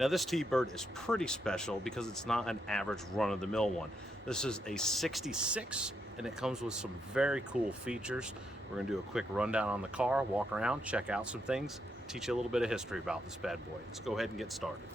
Now this T-Bird is pretty special because it's not an average run-of-the-mill one. This is a 66 and it comes with some very cool features. We're gonna do a quick rundown on the car, walk around, check out some things, teach you a little bit of history about this bad boy. Let's go ahead and get started.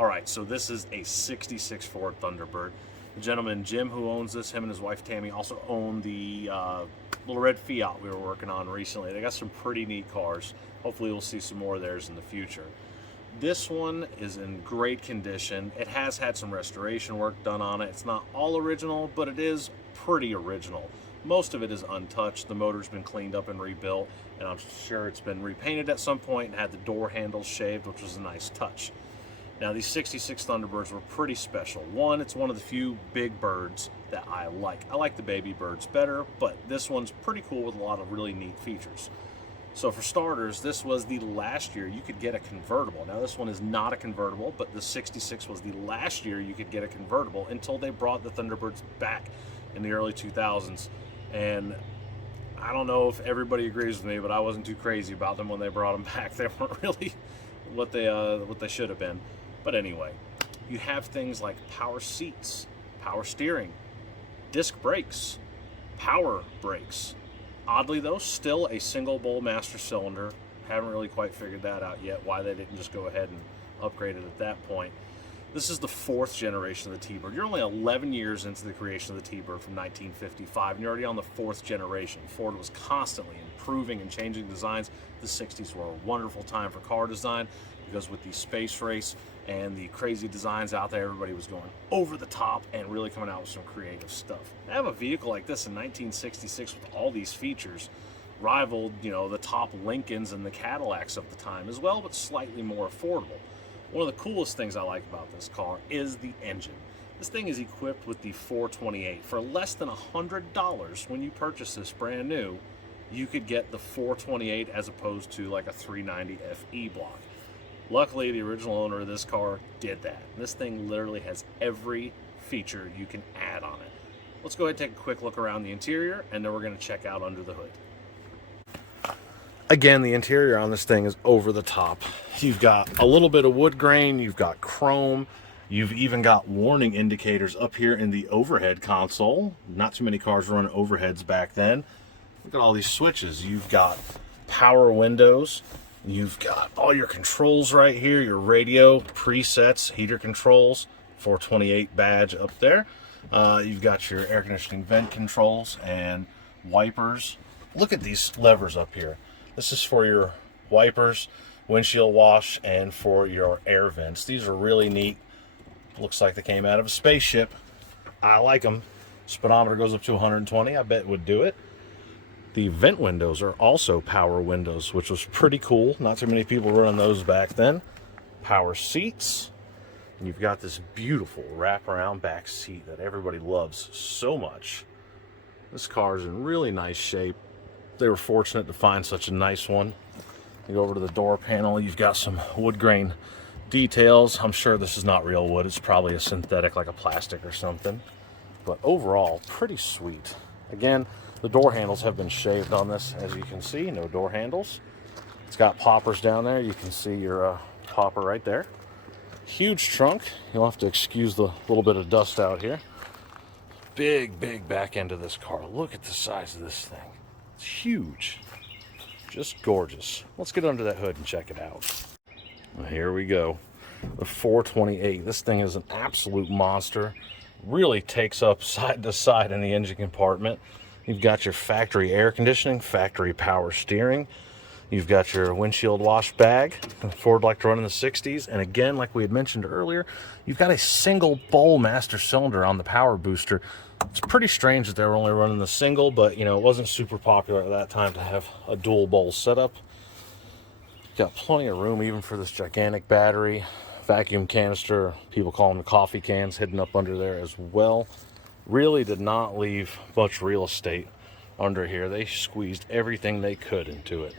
Alright, so this is a 66 Ford Thunderbird. The gentleman, Jim, who owns this, him and his wife, Tammy, also own the little red Fiat we were working on recently. They got some pretty neat cars. Hopefully we'll see some more of theirs in the future. This one is in great condition. It has had some restoration work done on it. It's not all original, but it is pretty original. Most of it is untouched. The motor's been cleaned up and rebuilt, and I'm sure it's been repainted at some point and had the door handles shaved, which was a nice touch. Now these 66 Thunderbirds were pretty special. One, it's one of the few big birds that I like. I like the baby birds better, but this one's pretty cool with a lot of really neat features. So for starters, this was the last year you could get a convertible. Now this one is not a convertible, but the 66 was the last year you could get a convertible until they brought the Thunderbirds back in the early 2000s. And I don't know if everybody agrees with me, but I wasn't too crazy about them when they brought them back. They weren't really what they should have been. But anyway, you have things like power seats, power steering, disc brakes, power brakes. Oddly though, still a single bowl master cylinder. Haven't really quite figured that out yet, why they didn't just go ahead and upgrade it at that point. This is the 4th generation of the T-Bird. You're only 11 years into the creation of the T-Bird from 1955, and you're already on the 4th generation. Ford was constantly improving and changing designs. The 60s were a wonderful time for car design because with the space race and the crazy designs out there, everybody was going over the top and really coming out with some creative stuff. To have a vehicle like this in 1966 with all these features rivaled, you know, the top Lincolns and the Cadillacs of the time as well, but slightly more affordable. One of the coolest things I like about this car is the engine. This thing is equipped with the 428. For less than $100 when you purchase this brand new, you could get the 428 as opposed to like a 390 FE block. Luckily, the original owner of this car did that. This thing literally has every feature you can add on it. Let's go ahead and take a quick look around the interior, and then we're going to check out under the hood. Again, the interior on this thing is over the top. You've got a little bit of wood grain, you've got chrome, you've even got warning indicators up here in the overhead console. Not too many cars running overheads back then. Look at all these switches. You've got power windows. You've got all your controls right here, your radio, presets, heater controls, 428 badge up there. You've got your air conditioning vent controls and wipers. Look at these levers up here. This is for your wipers, windshield wash, and for your air vents. These are really neat. Looks like they came out of a spaceship. I like them. Speedometer goes up to 120. I bet it would do it. The vent windows are also power windows, which was pretty cool. Not too many people running those back then. Power seats. And you've got this beautiful wraparound back seat that everybody loves so much. This car is in really nice shape. They were fortunate to find such a nice one. You go over to the door panel, you've got some wood grain details. I'm sure this is not real wood. It's probably a synthetic, like a plastic or something. But overall, pretty sweet. Again, the door handles have been shaved on this, as you can see. No door handles. It's got poppers down there. You can see your popper right there. Huge trunk. You'll have to excuse the little bit of dust out here. Big, big back end of this car. Look at the size of this thing. It's huge. Just gorgeous. Let's get under that hood and check it out. Well, here we go. The 428. This thing is an absolute monster. Really takes up side to side in the engine compartment. You've got your factory air conditioning, factory power steering. You've got your windshield wash bag. Ford liked to run in the 60s. And again, like we had mentioned earlier, you've got a single bowl master cylinder on the power booster. It's pretty strange that they were only running the single, but you know, it wasn't super popular at that time to have a dual bowl setup. Got plenty of room even for this gigantic battery. Vacuum canister, people call them the coffee cans, hidden up under there as well. Really did not leave much real estate under here. They squeezed everything they could into it.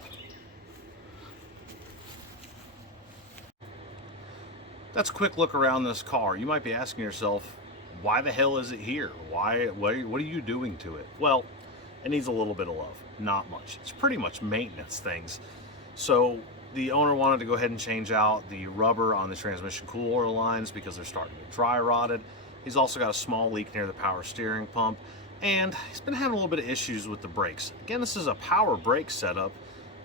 That's a quick look around this car. You might be asking yourself, why the hell is it here? What are you doing to it? Well, it needs a little bit of love, not much. It's pretty much maintenance things. So the owner wanted to go ahead and change out the rubber on the transmission cooler lines because they're starting to get dry rotted. He's also got a small leak near the power steering pump, and he's been having a little bit of issues with the brakes. Again, this is a power brake setup,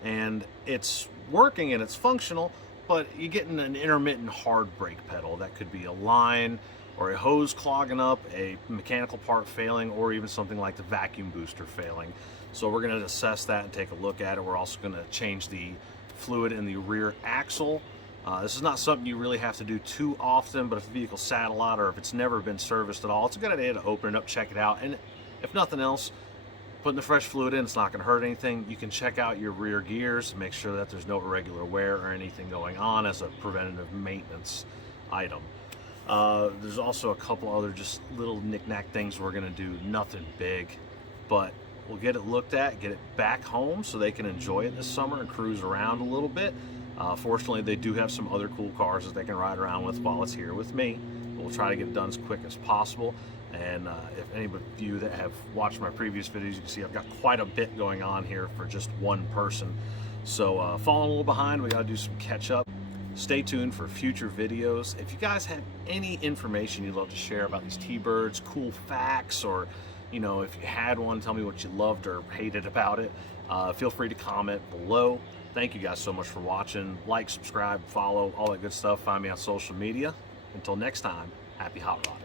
and it's working and it's functional, but you're getting an intermittent hard brake pedal. That could be a line or a hose clogging up, a mechanical part failing, or even something like the vacuum booster failing. So we're going to assess that and take a look at it. We're also going to change the fluid in the rear axle. This is not something you really have to do too often, but if the vehicle's sat a lot or if it's never been serviced at all, it's a good idea to open it up, check it out, and if nothing else, putting the fresh fluid in, it's not going to hurt anything. You can check out your rear gears, make sure that there's no irregular wear or anything going on as a preventative maintenance item. There's also a couple other just little knick-knack things we're going to do, nothing big, but we'll get it looked at, get it back home so they can enjoy it this summer and cruise around a little bit. Fortunately, they do have some other cool cars that they can ride around with while it's here with me. We'll try to get it done as quick as possible. And if any of you that have watched my previous videos, you can see I've got quite a bit going on here for just one person. So falling a little behind, we got to do some catch up. Stay tuned for future videos. If you guys have any information you'd love to share about these T-Birds, cool facts, or you know, if you had one, tell me what you loved or hated about it. Feel free to comment below. Thank you guys so much for watching. Like, subscribe, follow, all that good stuff. Find me on social media. Until next time, happy hot rodding.